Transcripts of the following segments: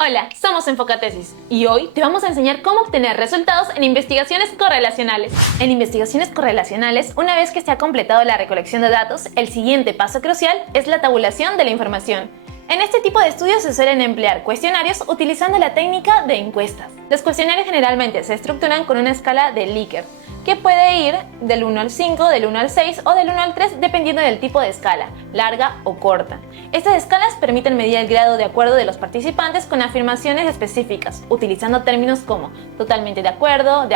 Hola, somos Enfocatesis y hoy te vamos a enseñar cómo obtener resultados en investigaciones correlacionales. En investigaciones correlacionales, una vez que se ha completado la recolección de datos, el siguiente paso crucial es la tabulación de la información. En este tipo de estudios se suelen emplear cuestionarios utilizando la técnica de encuestas. Los cuestionarios generalmente se estructuran con una escala de Likert, que puede ir del 1 al 5, del 1 al 6 o del 1 al 3 dependiendo del tipo de escala, larga o corta. Estas escalas permiten medir el grado de acuerdo de los participantes con afirmaciones específicas, utilizando términos como totalmente de acuerdo,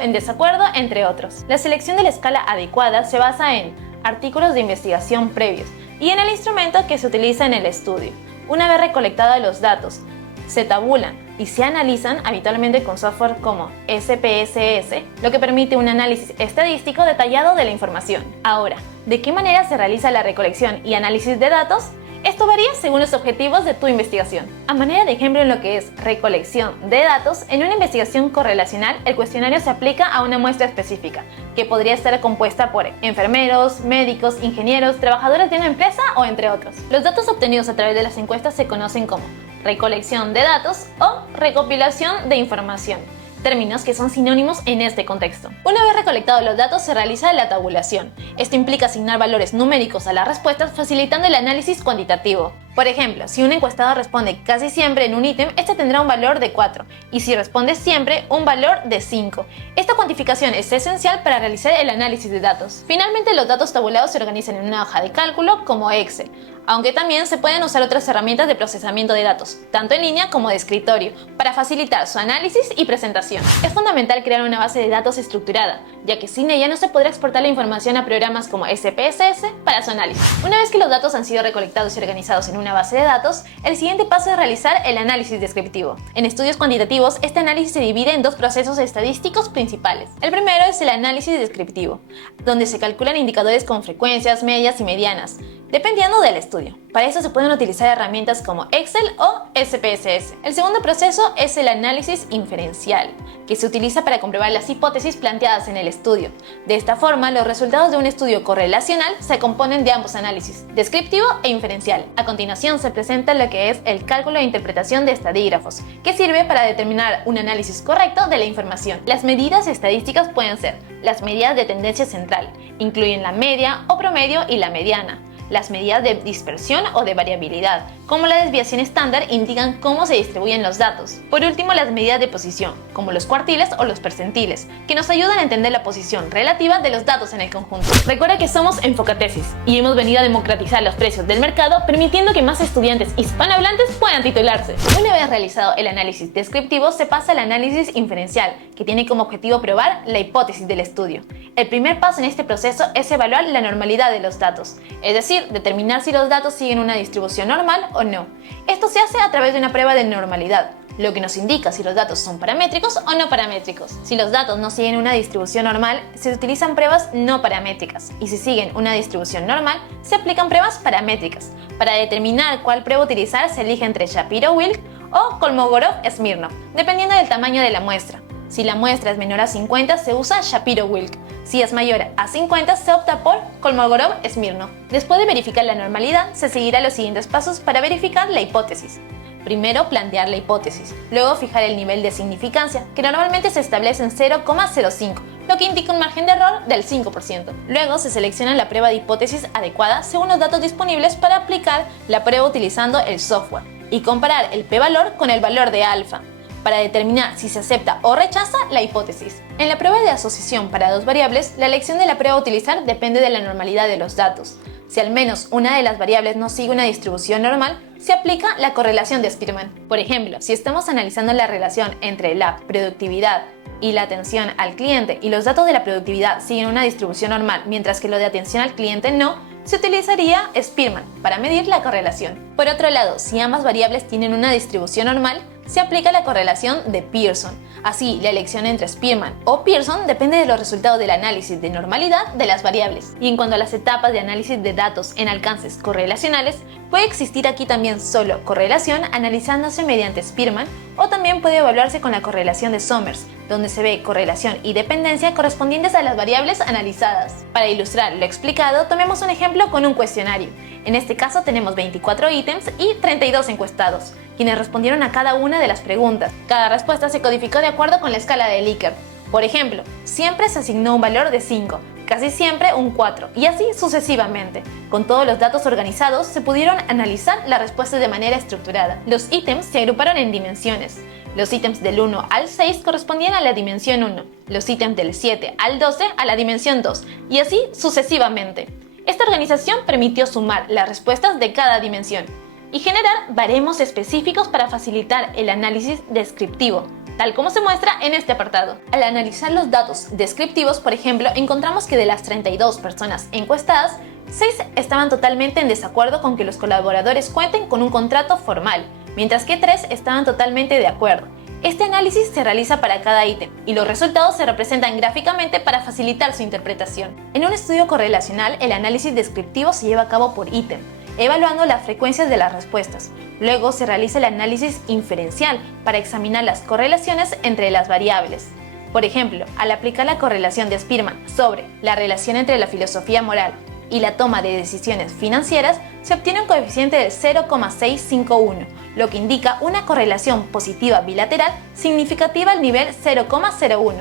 en desacuerdo, entre otros. La selección de la escala adecuada se basa en artículos de investigación previos y en el instrumento que se utiliza en el estudio. Una vez recolectados los datos, se tabulan y se analizan habitualmente con software como SPSS, lo que permite un análisis estadístico detallado de la información. Ahora, ¿de qué manera se realiza la recolección y análisis de datos? Esto varía según los objetivos de tu investigación. A manera de ejemplo en lo que es recolección de datos, en una investigación correlacional el cuestionario se aplica a una muestra específica, que podría estar compuesta por enfermeros, médicos, ingenieros, trabajadores de una empresa o entre otros. Los datos obtenidos a través de las encuestas se conocen como recolección de datos o recopilación de información, términos que son sinónimos en este contexto. Una vez recolectados los datos se realiza la tabulación. Esto implica asignar valores numéricos a las respuestas facilitando el análisis cuantitativo. Por ejemplo, si un encuestado responde casi siempre en un ítem, este tendrá un valor de 4 y si responde siempre, un valor de 5. Esta cuantificación es esencial para realizar el análisis de datos. Finalmente, los datos tabulados se organizan en una hoja de cálculo como Excel, aunque también se pueden usar otras herramientas de procesamiento de datos, tanto en línea como de escritorio, para facilitar su análisis y presentación. Es fundamental crear una base de datos estructurada, ya que sin ella no se podrá exportar la información a programas como SPSS para su análisis. Una vez que los datos han sido recolectados y organizados en una base de datos, el siguiente paso es realizar el análisis descriptivo. En estudios cuantitativos, este análisis se divide en dos procesos estadísticos principales. El primero es el análisis descriptivo, donde se calculan indicadores con frecuencias, medias y medianas, dependiendo del estudio. Para eso se pueden utilizar herramientas como Excel o SPSS. El segundo proceso es el análisis inferencial, que se utiliza para comprobar las hipótesis planteadas en el estudio. De esta forma, los resultados de un estudio correlacional se componen de ambos análisis, descriptivo e inferencial. A continuación se presenta lo que es el cálculo de interpretación de estadígrafos, que sirve para determinar un análisis correcto de la información. Las medidas estadísticas pueden ser las medidas de tendencia central, incluyen la media o promedio y la mediana. Las medidas de dispersión o de variabilidad, como la desviación estándar, indican cómo se distribuyen los datos. Por último, las medidas de posición, como los cuartiles o los percentiles, que nos ayudan a entender la posición relativa de los datos en el conjunto. Recuerda que somos Enfocatesis y hemos venido a democratizar los precios del mercado, permitiendo que más estudiantes hispanohablantes puedan titularse. Una vez realizado el análisis descriptivo, se pasa al análisis inferencial, que tiene como objetivo probar la hipótesis del estudio. El primer paso en este proceso es evaluar la normalidad de los datos, es decir, determinar si los datos siguen una distribución normal o no. Esto se hace a través de una prueba de normalidad, lo que nos indica si los datos son paramétricos o no paramétricos. Si los datos no siguen una distribución normal, se utilizan pruebas no paramétricas, y si siguen una distribución normal, se aplican pruebas paramétricas. Para determinar cuál prueba utilizar, se elige entre Shapiro-Wilk o Kolmogorov-Smirnov, dependiendo del tamaño de la muestra. Si la muestra es menor a 50, se usa Shapiro-Wilk. Si es mayor a 50, se opta por Kolmogorov-Smirnov. Después de verificar la normalidad, se seguirá los siguientes pasos para verificar la hipótesis. Primero, plantear la hipótesis. Luego, fijar el nivel de significancia, que normalmente se establece en 0,05, lo que indica un margen de error del 5%. Luego, se selecciona la prueba de hipótesis adecuada según los datos disponibles para aplicar la prueba utilizando el software y comparar el p-valor con el valor de alfa, para determinar si se acepta o rechaza la hipótesis. En la prueba de asociación para dos variables, la elección de la prueba a utilizar depende de la normalidad de los datos. Si al menos una de las variables no sigue una distribución normal, se aplica la correlación de Spearman. Por ejemplo, si estamos analizando la relación entre la productividad y la atención al cliente y los datos de la productividad siguen una distribución normal, mientras que lo de atención al cliente no, se utilizaría Spearman para medir la correlación. Por otro lado, si ambas variables tienen una distribución normal, se aplica la correlación de Pearson. Así, la elección entre Spearman o Pearson depende de los resultados del análisis de normalidad de las variables. Y en cuanto a las etapas de análisis de datos en alcances correlacionales, puede existir aquí también solo correlación analizándose mediante Spearman, o también puede evaluarse con la correlación de Somers, donde se ve correlación y dependencia correspondientes a las variables analizadas. Para ilustrar lo explicado, tomemos un ejemplo con un cuestionario. En este caso tenemos 24 ítems y 32 encuestados, quienes respondieron a cada una de las preguntas. Cada respuesta se codificó de acuerdo con la escala de Likert. Por ejemplo, siempre se asignó un valor de 5, casi siempre un 4, y así sucesivamente. Con todos los datos organizados, se pudieron analizar las respuestas de manera estructurada. Los ítems se agruparon en dimensiones. Los ítems del 1 al 6 correspondían a la dimensión 1, los ítems del 7 al 12 a la dimensión 2, y así sucesivamente. Esta organización permitió sumar las respuestas de cada dimensión y generar baremos específicos para facilitar el análisis descriptivo, tal como se muestra en este apartado. Al analizar los datos descriptivos, por ejemplo, encontramos que de las 32 personas encuestadas, 6 estaban totalmente en desacuerdo con que los colaboradores cuenten con un contrato formal, mientras que 3 estaban totalmente de acuerdo. Este análisis se realiza para cada ítem y los resultados se representan gráficamente para facilitar su interpretación. En un estudio correlacional, el análisis descriptivo se lleva a cabo por ítem, evaluando las frecuencias de las respuestas. Luego se realiza el análisis inferencial para examinar las correlaciones entre las variables. Por ejemplo, al aplicar la correlación de Spearman sobre la relación entre la filosofía moral y la toma de decisiones financieras, se obtiene un coeficiente de 0,651, lo que indica una correlación positiva bilateral significativa al nivel 0,01.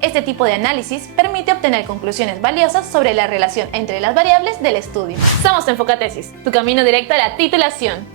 Este tipo de análisis permite obtener conclusiones valiosas sobre la relación entre las variables del estudio. Somos Enfocatesis, tu camino directo a la titulación.